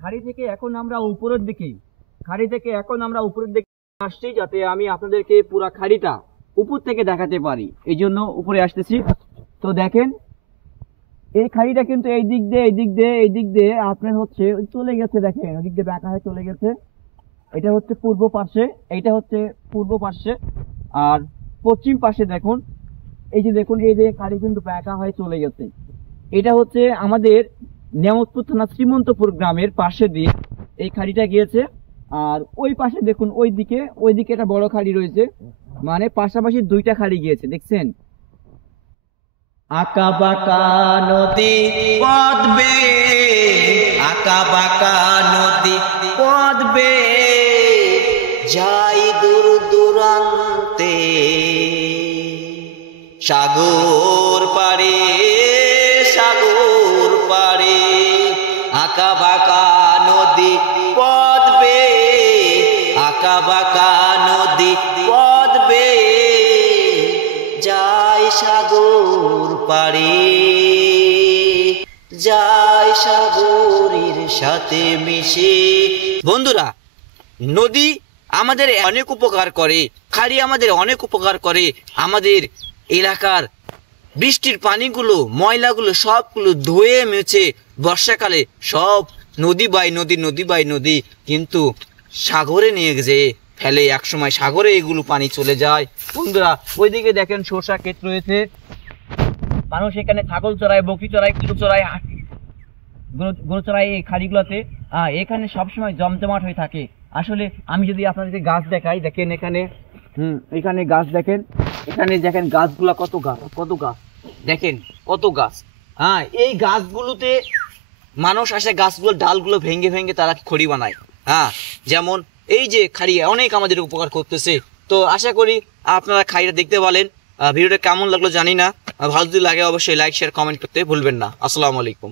খাড়ি থেকে এখন আমরা উপরের দিকে আসছি, যাতে আমি আপনাদেরকে পুরা খাড়িটা উপর থেকে দেখাতে পারি, এই জন্য উপরে আসতেছি। তো দেখেন এই খাড়িটা কিন্তু এই দিক দিয়ে আপনার হচ্ছে চলে গেছে, দেখেন ওই দিক দিয়ে বাঁকা হয়ে চলে গেছে। এটা হচ্ছে পূর্ব পাশে, আর পশ্চিম পাশে দেখুন, এই যে খাড়ি কিন্তু বাঁকা হয়ে চলে গেছে। এটা হচ্ছে আমাদের নেমতপুর থানা শ্রীমন্তপুর গ্রামের পাশে দিয়ে এই খাড়িটা গিয়েছে। আর ওই পাশে দেখুন, ওইদিকে একটা বড় খাড়ি রয়েছে, মানে পাশাপাশি দুইটা খাড়ি গিয়েছে, দেখছেন। আঁকা বাঁকা নদী পথ বেয়ে, আঁকা বাঁকা নদী পথ বেয়ে যাই দূর দূরান্তে, সাগর পাড়ে আঁকা বাঁকা নদী পথ বেয়ে, আঁকা বাঁকা নদী পথ বেয়ে যাই সাগর পাড়ে, যাই সাগরের সাথে মিশে। বন্ধুরা, নদী আমাদের অনেক উপকার করে, খাড়ি আমাদের অনেক উপকার করে। আমাদের এলাকার বৃষ্টির পানিগুলো, ময়লাগুলো সবগুলো ধুয়ে মুছে বর্ষাকালে সব নদী বাই নদী কিন্তু সাগরে নিয়ে যেয়ে ফেলে, একসময় সাগরে এগুলো পানি চলে যায়। বন্ধুরা, ওইদিকে দেখেন সরষা ক্ষেত রয়েছে, মানুষ এখানে ছাগল চড়ায়, বকরি চড়ায়, গরু চড়ায় এই খাড়িগুলোতে। এখানে সবসময় জমজমাট হয়ে থাকে। আসলে আমি যদি আপনাদেরকে গাছ দেখাই, দেখেন এখানে গাছ দেখেন, গাছগুলা কত গাছ দেখেন, কত গাছ। এই গাছগুলোতে মানুষ আসে, গাছগুলোর ডালগুলো ভেঙে তারা খড়ি বানায়। যেমন এই যে খাড়ি অনেক আমাদের উপকার করতেছে। তো আশা করি আপনারা খাড়িটা দেখতে বলেন। ভিডিওটা কেমন লাগলো জানি না, ভালো যদি লাগে অবশ্যই লাইক শেয়ার কমেন্ট করতে ভুলবেন না। আসসালামু আলাইকুম।